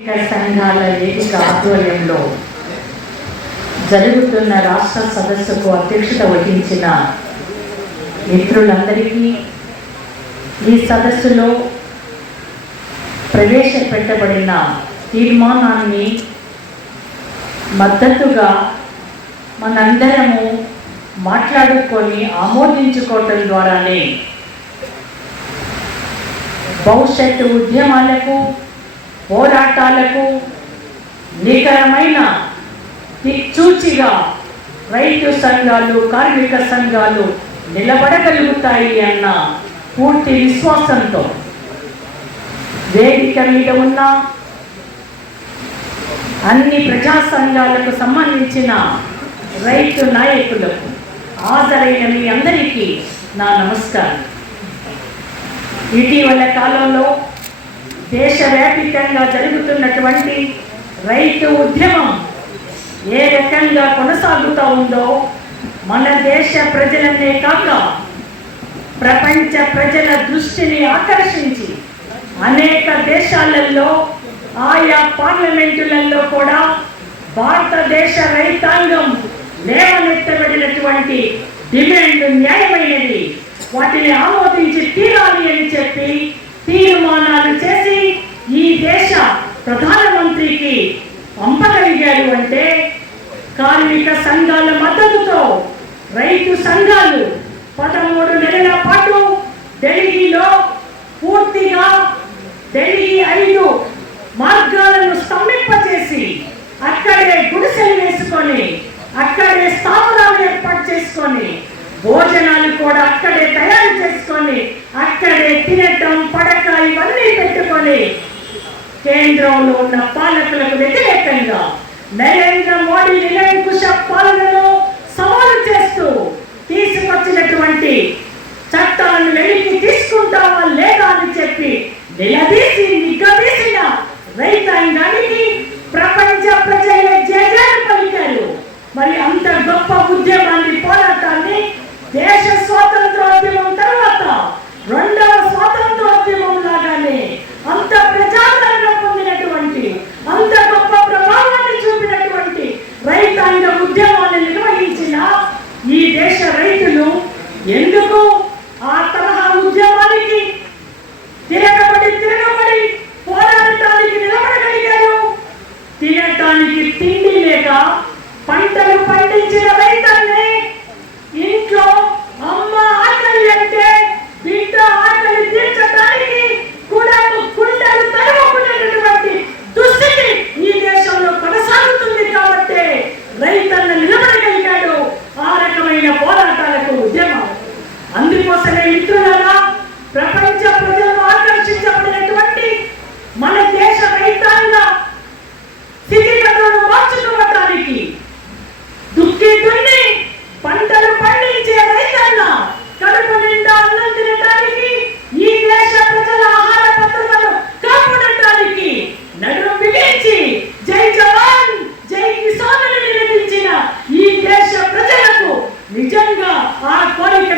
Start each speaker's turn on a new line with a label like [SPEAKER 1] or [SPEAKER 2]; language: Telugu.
[SPEAKER 1] సంఘాల వేదిక ఆధ్వర్యంలో జరుగుతున్న రాష్ట్ర సదస్సుకు అధ్యక్షత వహించిన మిత్రులందరికీ ఈ సదస్సులో ప్రవేశపెట్టబడిన తీర్మానాన్ని మద్దతుగా మనందరము మాట్లాడుకొని ఆమోదించుకోవటం ద్వారానే భవిష్యత్తు ఉద్యమాలకు పోరాటాలకు నికరమైన దిక్చూచిగా రైతు సంఘాలు కార్మిక సంఘాలు నిలబడగలుగుతాయి అన్న పూర్తి విశ్వాసంతో వేదిక మీద ఉన్న అన్ని ప్రజా సంఘాలకు సంబంధించిన రైతు నాయకులకు హాజరైన మీ అందరికీ నా నమస్కారం. ఇటీవల కాలంలో దేశవ్యాపితంగా జరుగుతున్నటువంటి రైతు ఉద్యమం ఏ రకంగా కొనసాగుతూ ఉందో మన దేశ ప్రజలనే కాక ప్రపంచ ప్రజల దృష్టిని ఆకర్షించి అనేక దేశాలలో ఆయా పార్లమెంటులలో కూడా భారతదేశ రైతాంగం లేవనెత్తబడినటువంటి డిమాండ్ న్యాయమైనది. వాటిని ఆమోదించి తీరాలి అని చెప్పి తీర్మానాలు చేసి దేశ ప్రధానమంత్రికి పంపగలిగాడు అంటే కార్మిక సంఘాల మద్దతుతో రైతు సంఘాలు పదమూడు నెలల పాటు ఢిల్లీలో పూర్తిగా ఢిల్లీ ఐదు కేంద్రంలో ఉన్న పాలకులకు వ్యతిరేకంగా నరేంద్ర మోడీ నిరంకుశ పాలనలో సవాలు చేస్తూ తీసుకొచ్చినటువంటి చట్టాలను వెలికి తీసుకుంటావా లేదా అని చెప్పి నిలదీసి ఆ తరహా ఉద్యమానికి తిరగబడి తిరగబడి పోరాడటానికి నిలబడగలిగారు తినటానికి తిండి లేక పంటలు పండించిన రైతాన్ని నిజంగా ఆ కోరికను